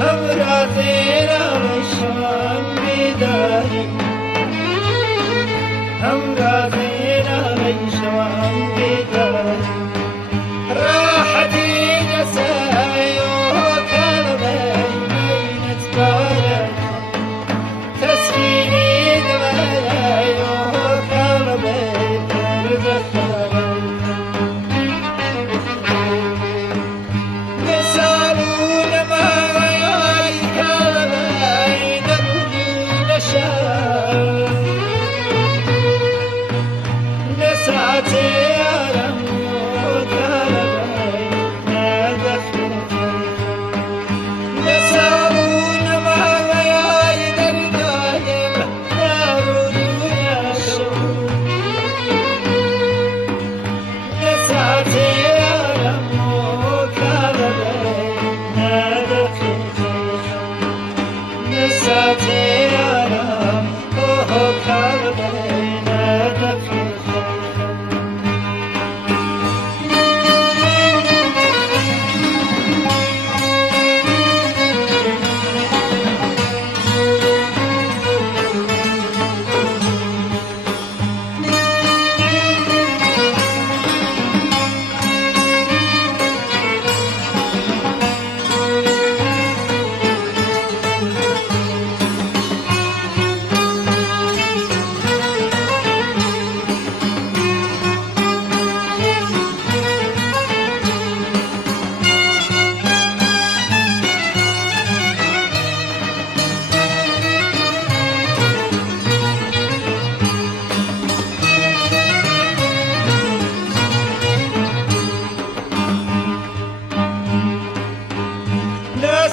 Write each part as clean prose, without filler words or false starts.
همراه تیرا شام بیداری همراه تیرا شام بیداری راحتی جسای و قلبی بینت بارد تسکینی دلی و قلبی برزخ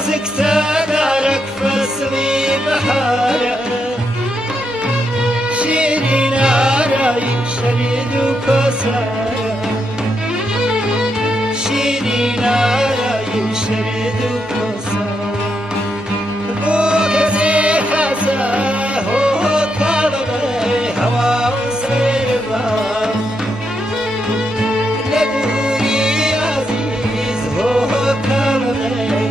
سكتانك فصلي بحارة شيرين رايك شريد وكسارة شيرين رايك شريد وكسارة بوكتي حساه وطلبي هوا وسيربا لدوري عزيز هو طلبي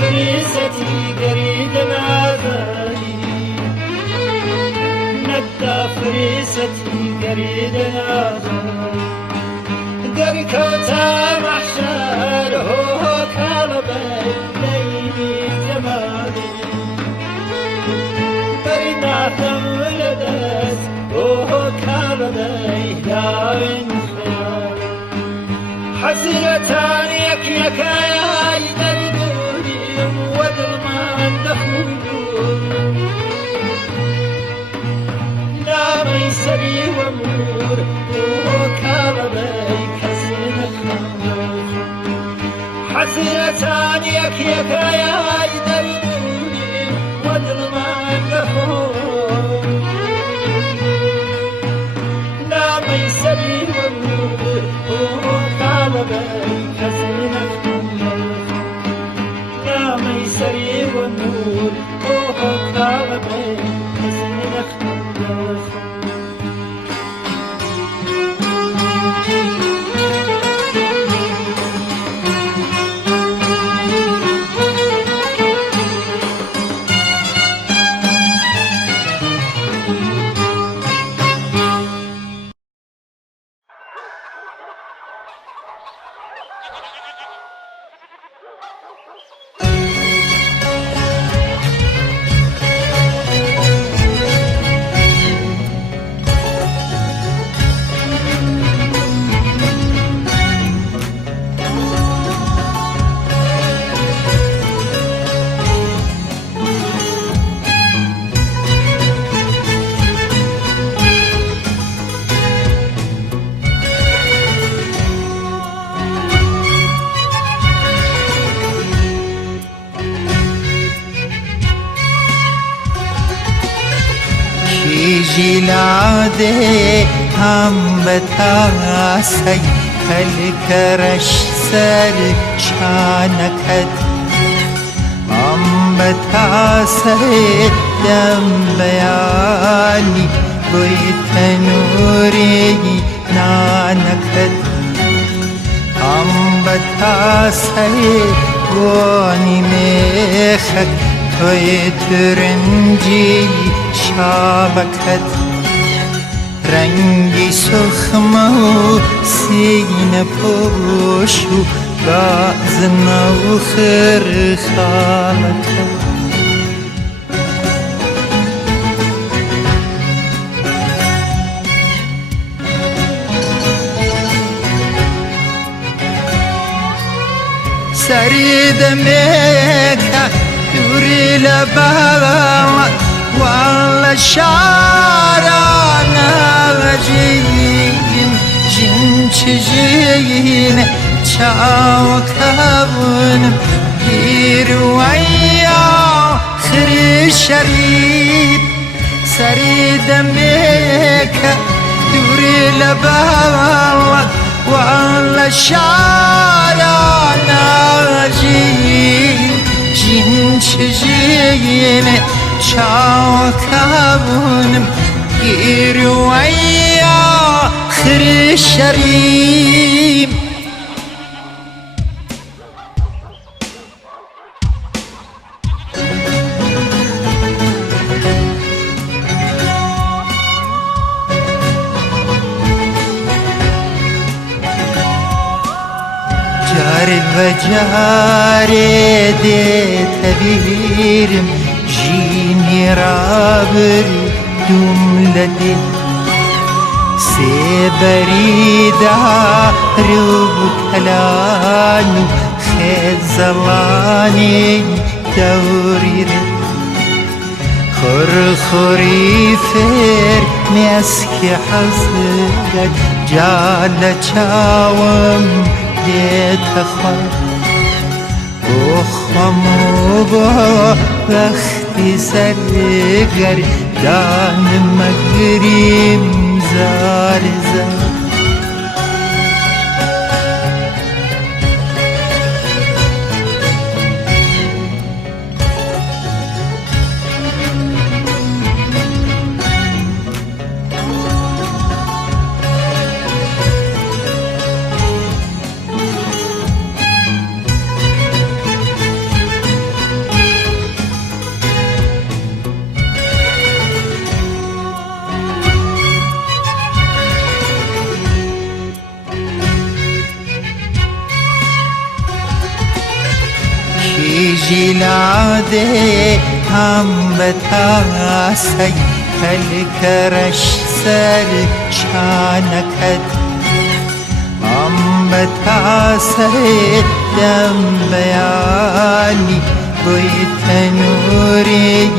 فريستي قريد ناداني ندى فريستي قريد ناداني دركوتا محشر هو كالبي ليلي زماني برينا ولدت هو كالبي دارن خيالي حسرتان يك يا يدردوني وظلمان دخول لا ميسري ومور وكالبي كسن خمر حسرتان يك يا يدردوني وظلمان دخول لا ميسري ومور وكالبي كسن خمر لا ميسري ومور وكالبي كسن خمر جلاده هم بتاسی هل کرش سر چانکت هم بتاسی دم بیانی بوی تنوری نانکت هم بتاسی وانی میخک توی ترنجی شابکت رنگی سخمه سینه پوشو بازنه و خرخالکت سرید میکه دوری لبالت والله شعرانا جين جين تجين شاوكابن غير ويا خري شريد سريد ميكا دوري لبالت والله شعرانا جين جين تجين شاوكابن غير ويا خري شريم جار وجار دي تبيرم جيني رابر جملتي سيبريدا روب كلاني خزلاني دوري خرخري فير مسكي حزقك جال چاوم يتخر وخمو با وقتی سرگر دان مگریم زار زار لاده هم بتاسی هل کرش سر چانکت هم بتاسی دم بیانی بوی تنوری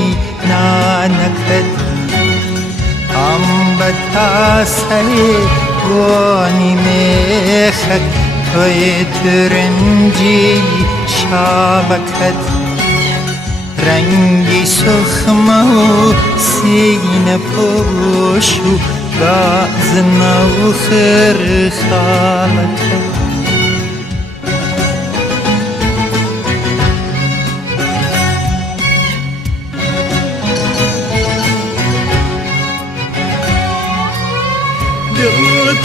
نانکت هم بتاسی وانی میخک توی ترنجی شابکت رنگی سخمه و سینه پوشو بازنه و خرخالکت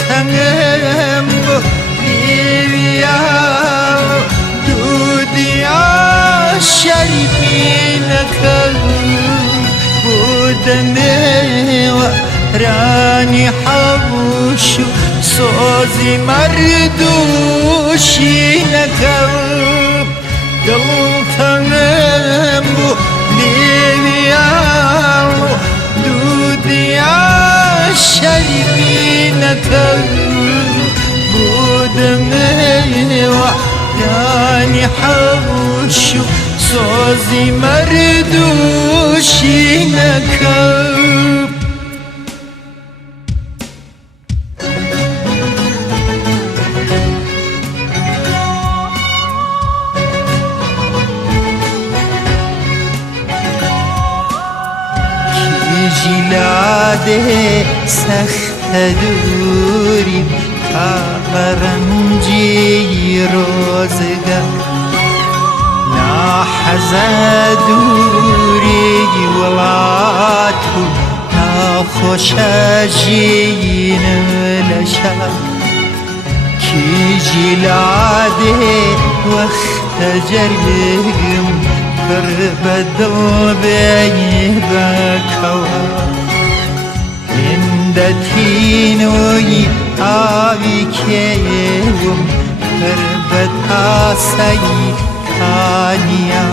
تنگم با دیویا دودیا شریفی نکن بودنه و رانی حوشو سوزی مردوشی نکن دل تنگم با دیویا دودیا شریفی نکن بودنه و رانی حوشو سوزی مردوشی نکن کی جلاده سخت دوری رنجی روزگار ناحزه دوری ولاتو ناخوشه جین لشا کی جلاده وقت جرگم پر بدل بی بکوا اندتینوی آوی کهیم پر بتاسی کانیا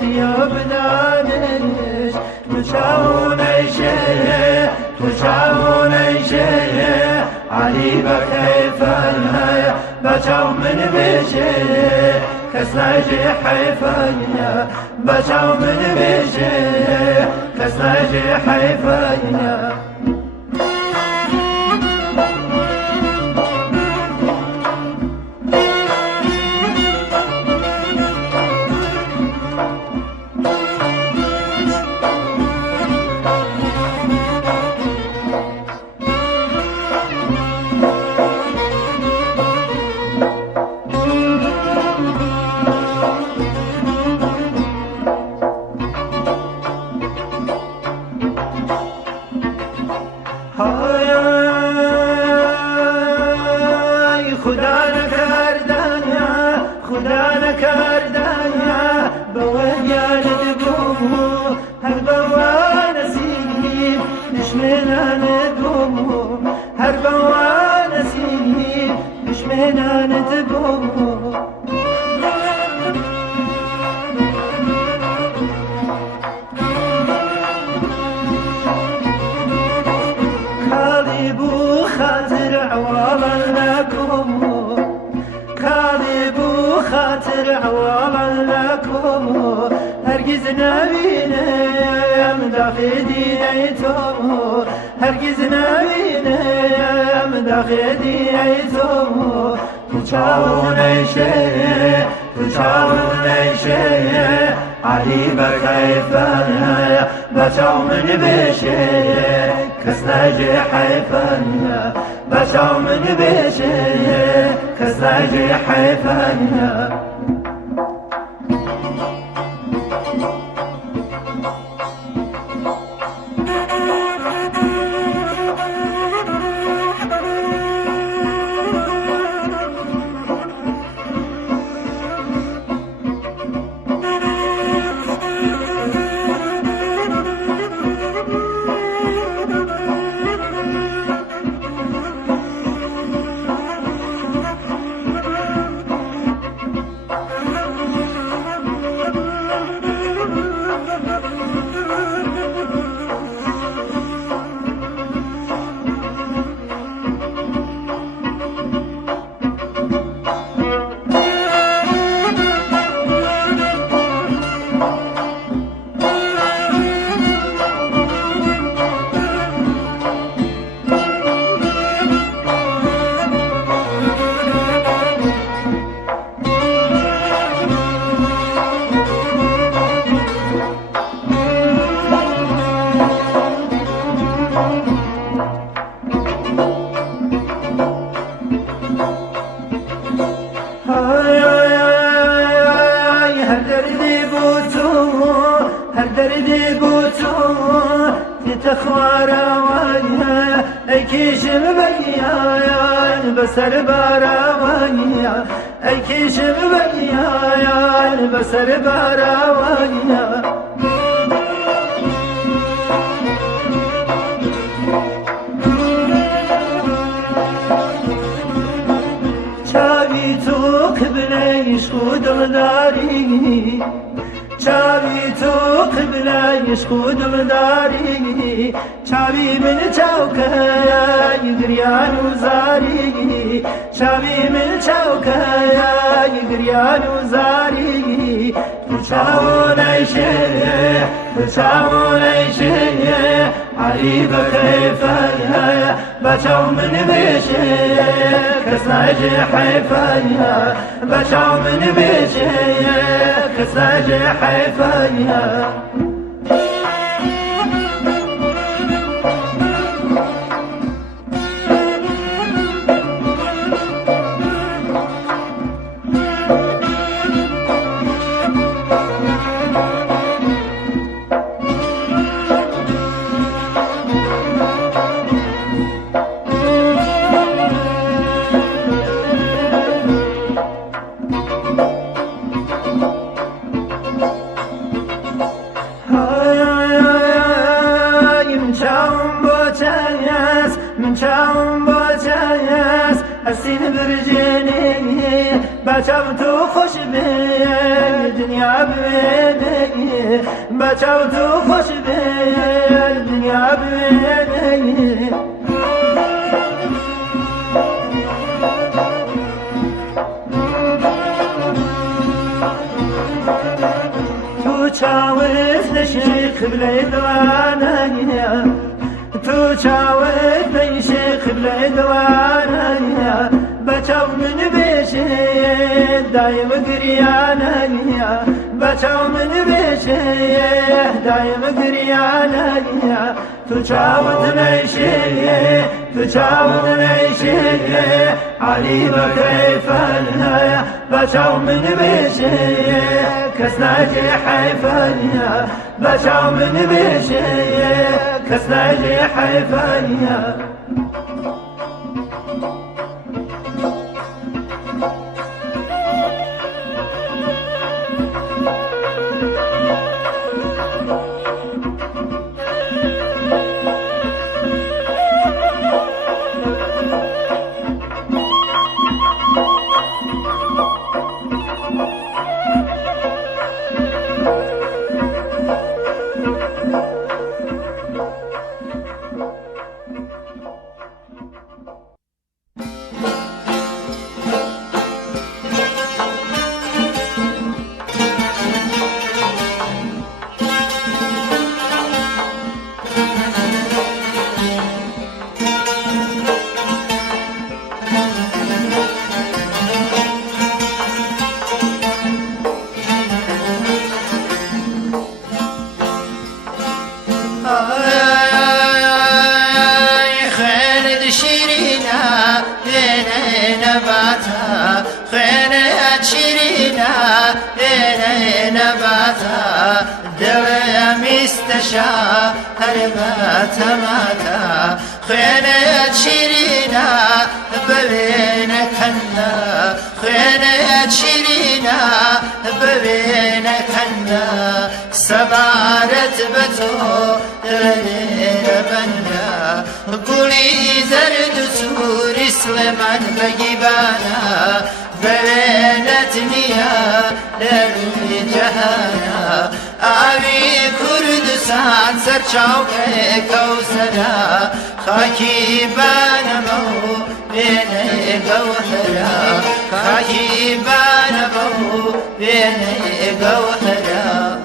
دیا بچاو من بێژێ کەس ناژێ حەیفانە بچاو من بێژێ کەس ناژێ حەیفانە خدا نکردانیا خدا نکردانیا بویان دبومو هر بوان سیگی دشمنان دبومو هر بوان سیگی دشمنان دبومو كاذبوا خاطر عواما لكم كاذبوا خاطر عواما لكم هرگز نبینم داخل دینیتم هرگز نبینم داخل دینیتم تو چاونیشه تو چاونیشه علی بکیفانه بچاو من بشه کس ناجی حیفانه بچاو من بشه کس ناجی حیفانه هر دردی بوتو تتخوارا وانيا اي كيشم بيان بسر بارا وانيا اي كيشم بيان بسر بارا وانيا چاوی تو قبلش خودم داری چاوی تو قبلش خودم داری چاوی من چاوکای گریان و زاری چاوی من چاوکای گریان و زاری تو چاونیشه تو چاونیشه علی بکیفانه بچاو من بشه کس ناجی حیفانه بچاو من بشه کس ناجی حیفانه من چاوم با چایس هستین برجینی بچاو تو خوش بی دنیا ببینی بچاو تو خوش بی دنیا ببینی چاوت لشیخ بلید وانایا تو چاوت لشیخ بلید وانایا بچاو من بیشه دایم گریانایا بچاو من بیشه دایم گریانایا تو چاوت لشیخ تو چاوت لشیخ علی بکیفانایا بچاو من بیشه کس ناجی حیفانیا بچاو من بیشه کس ناجی حیفانیا هربات ماتا خيانة شيرينا ببينك هنا خيانة شيرينا ببينك هنا سبارت بتو دليل بنا قولي زرد سوري سليمان بجيبانا بلينتنيا لروي جهانا آوي كردستان سرچاوكي كوسرا خاكي بانمو بيني قوهرا خاكي بانمو بيني قوهرا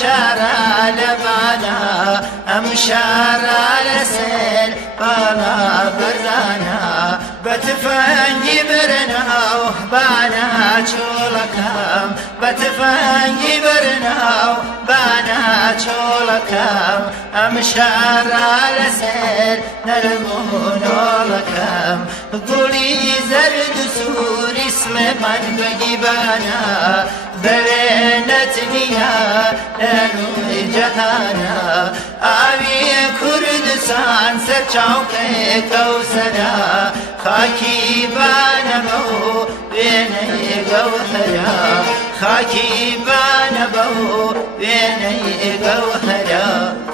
شارع لبانا ام شارع لسيل بالا برزانا بتفنجي برنا وبانا شولكم بتفنجي برنا وبانا شولكم ام شارع لسيل نرمون لكم قولي زرد سوري سليمان بجيبانا بلينتنيا لروي جهانا آوي كردستان سرچاوكي كوسرا خاكي بانمو بيني قوهرا خاكي بانمو بيني قوهرا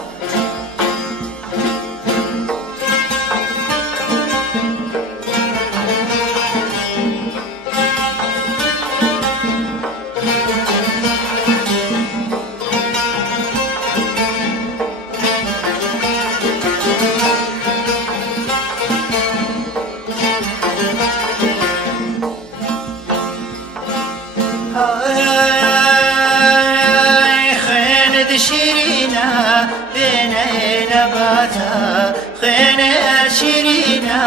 شيرينا بيني نباتا خينا شيرينا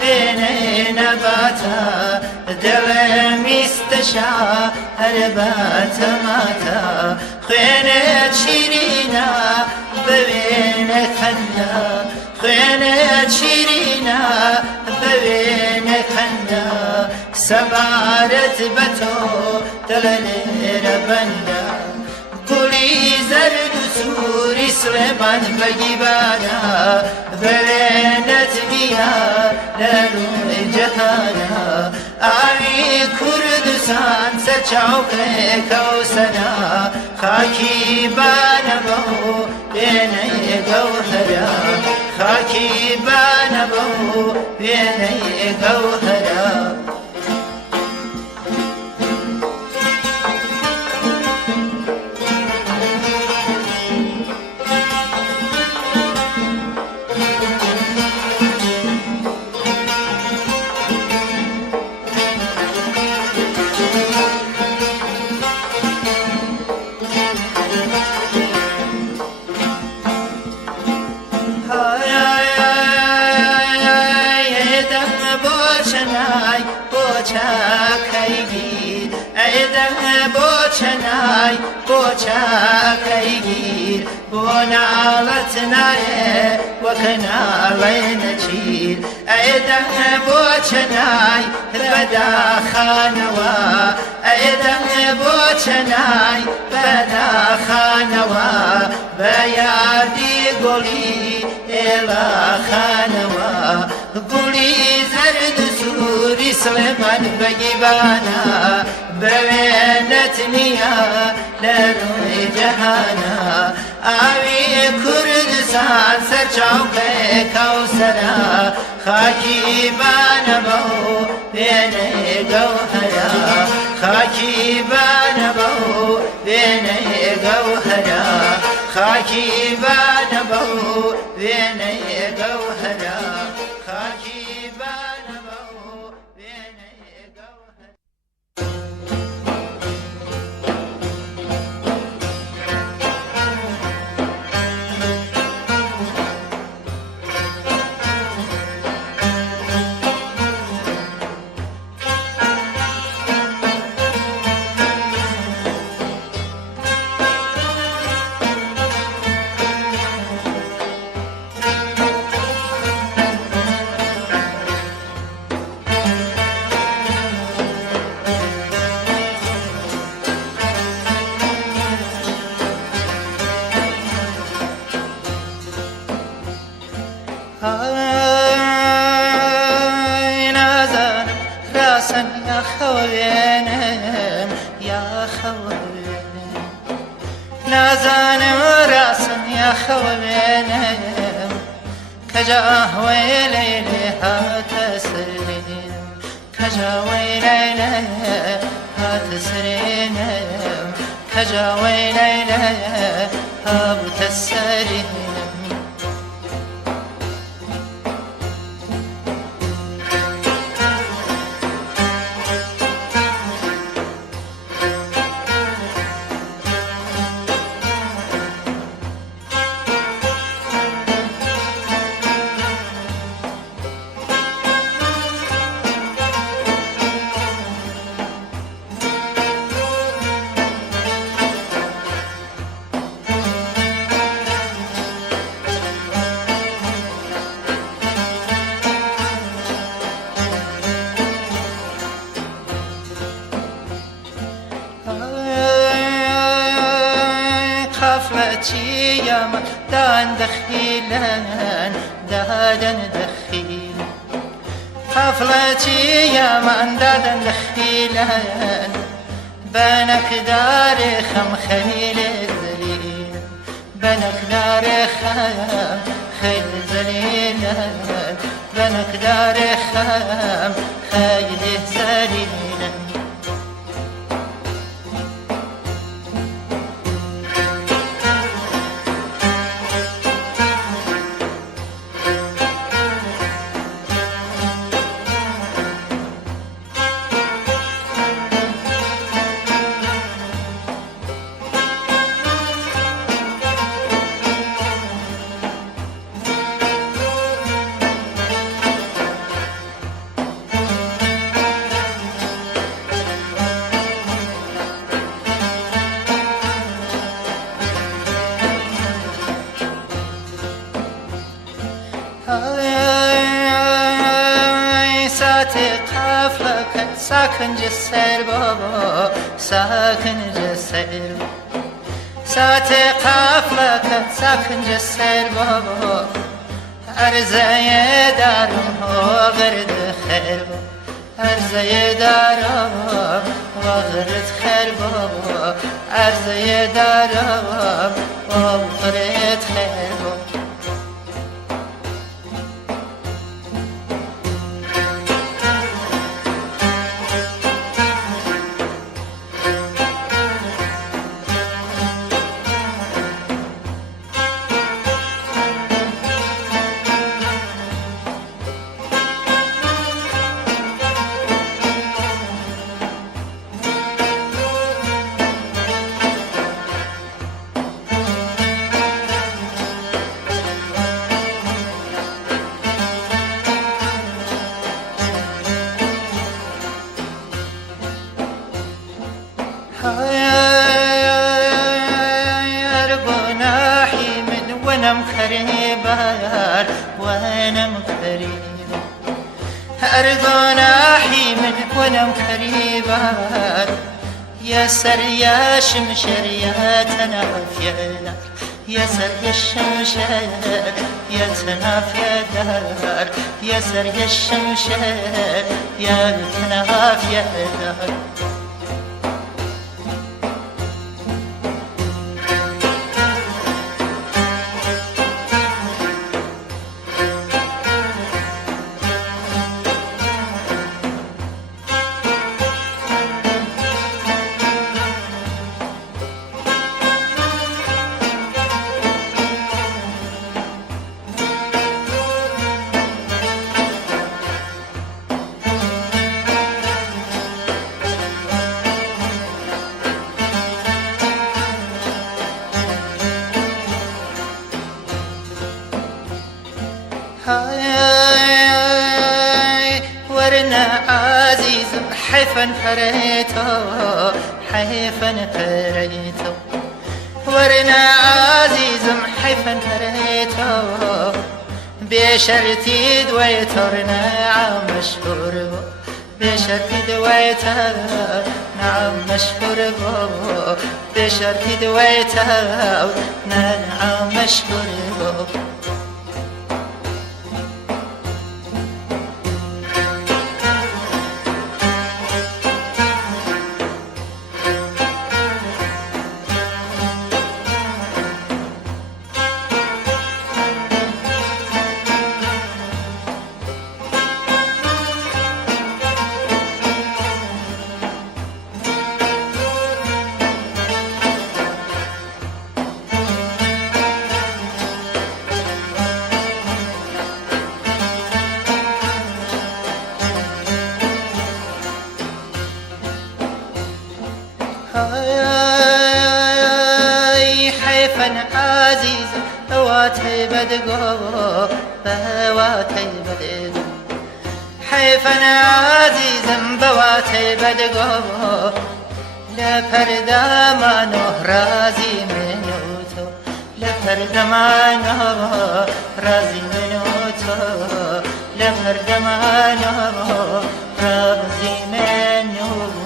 بيني نباتا دل مستشا هربات ماتا خينا شيرينا ببينك هنا خينا شيرينا ببينك هنا سبارت بتو دلني ربنا گولی زرد و سوری سلیمان بگیبانا بلینت نیا لروی جهانا آوی کردستان سچاوک کوسنا خاکی بانبو بینی گوهرا خاکی بانبو بینی گوهرا چنای بۆچاکەی گیر بۆ ناڵەت نایە وەک ناڵێ نەچیر ئەیدەن بۆ چەنای بەداخانەوە ئەیدەن بۆ چەنای بەداخانەوە بە یادی گۆڵی ئێڵاخانەوە گوڵی زەرد و سووری سڵێمان بەگیبانە بوێنت نییە لە ڕووی جەهانە ئاوی کوردستان سەرچاوکەی کەوسەرە خاکی بانەبە و وێنەی گەوهەرە خاکی بانەبە و وێنەی گەوهەرە خاکی بانەبە و وێنەی گەوهەرە خاکی بانەبە و وێنەی گەوهەرە نازانم راسم یا خوێنم کەجاوەی لەیلێ هاتە سرێنم کەجاوەی لەیلێ هاتە سرێنم کەجاوەی لەیلێ هاتە سرێنم ياما دان دخيلان دادن دخيل حفلتي ياما دادن دخيلان بنك داري خم خيل زليل بنك داري خم خيل زليل بنك داري خم خيل زليل ساكن جسر بابا ساكن جسر ساتي قافلك ساكن جسر بابا أرزي دارم وغرد خير أرزي دارم وغرد خير بابا أرزي دارم وغرد خير بابا أرجوناحي من وانا مخربار وانا مخرب أرجوناحي من وانا مخربار يا سر يا شمشر يا تناف يا دار يا سر يا الشمشر يا تناف يا دار يا سر يا الشمشر يا تناف يا دار ورنا عزيز حيفا فريتو حيفا فريتو ورنا عزيز حيفا فريتو بشرتي دويترنا عم مشهور بشرتي دويتر نعم مشهور بشرتي دويتر نعم مشهور حيفا عزيز بواتي بدقو بواتي بدقو حيفا عزيز بواتي بدقو لا فردا ما نهرازي منوتو لا فردا ما نهرازي منوتو لا فردا ما نهرازي منوتو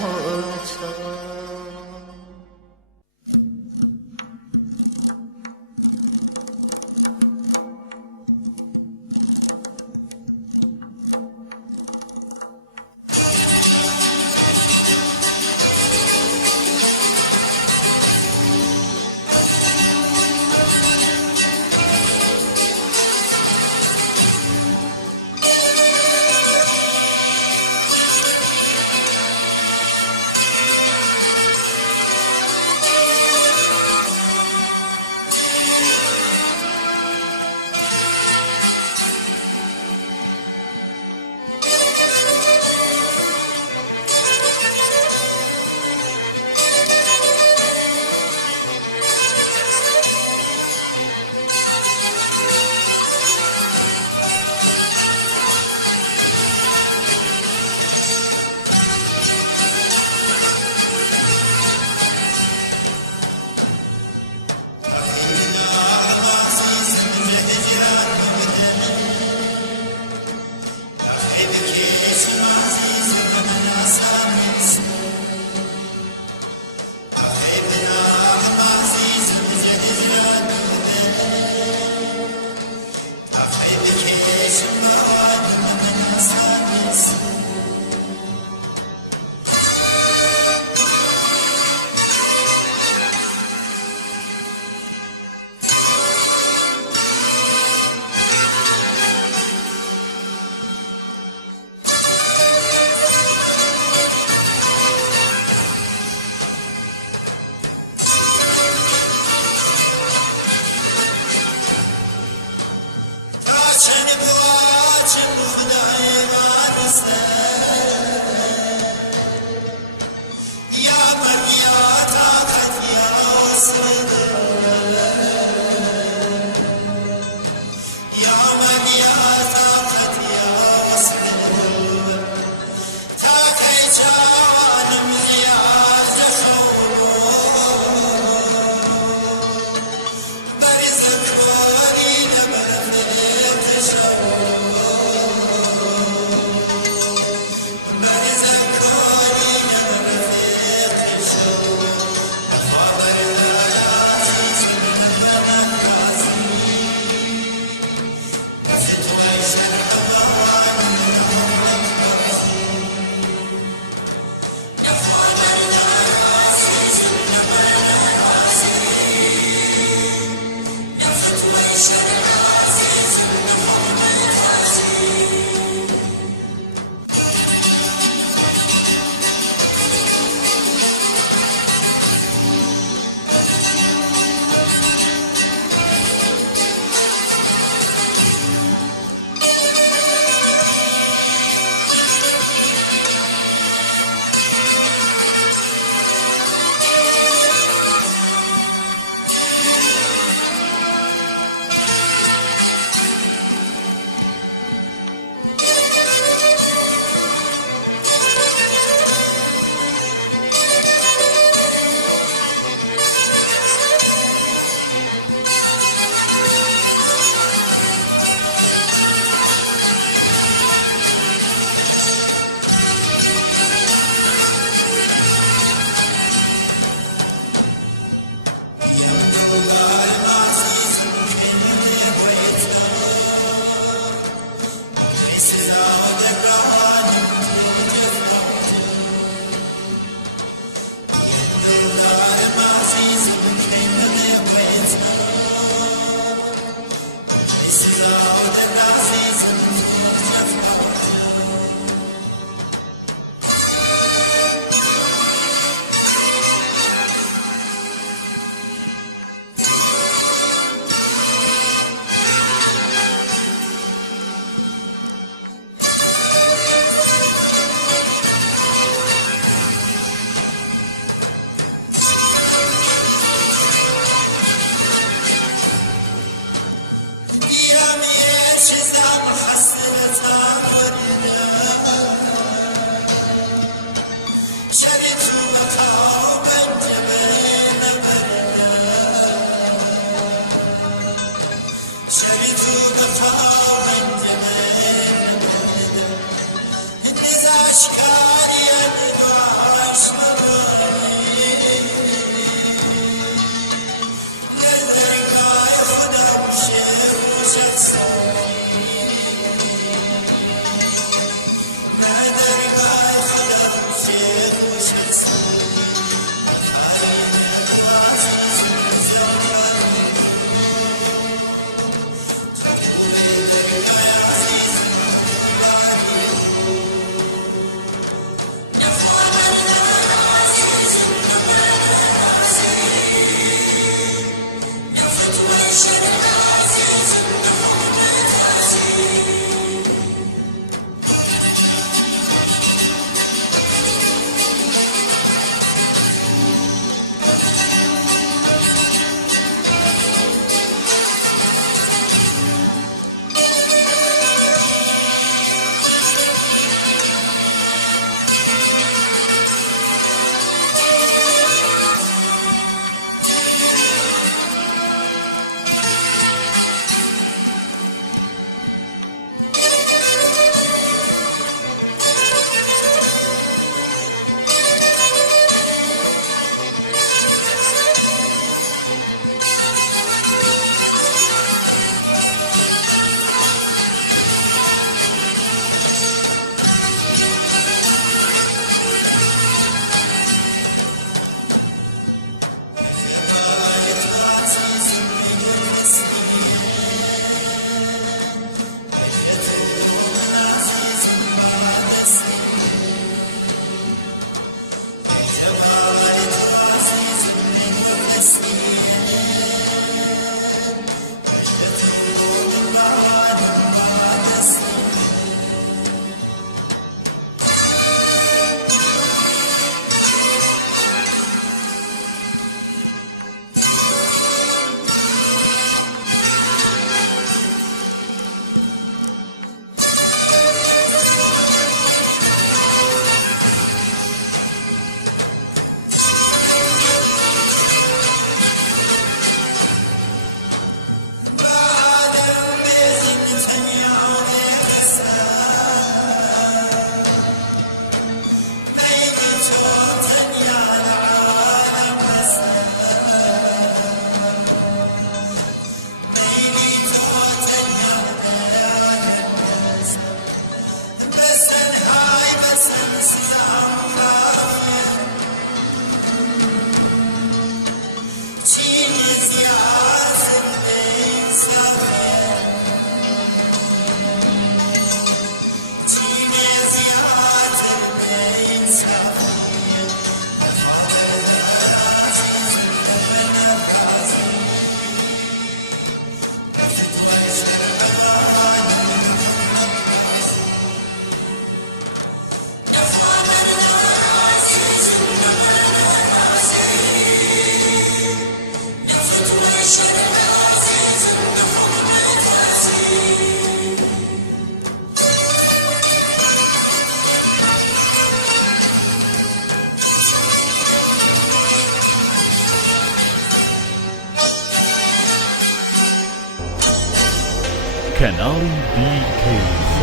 کەناڵی BK4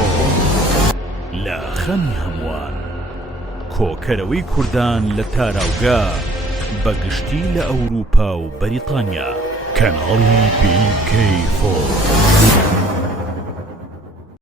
لە خەمی هەمووان، کۆکەرەوەی کوردان لە تاراوگا بەگشتی لە ئەوروپا و بەریتانیا. کەناڵی BK4.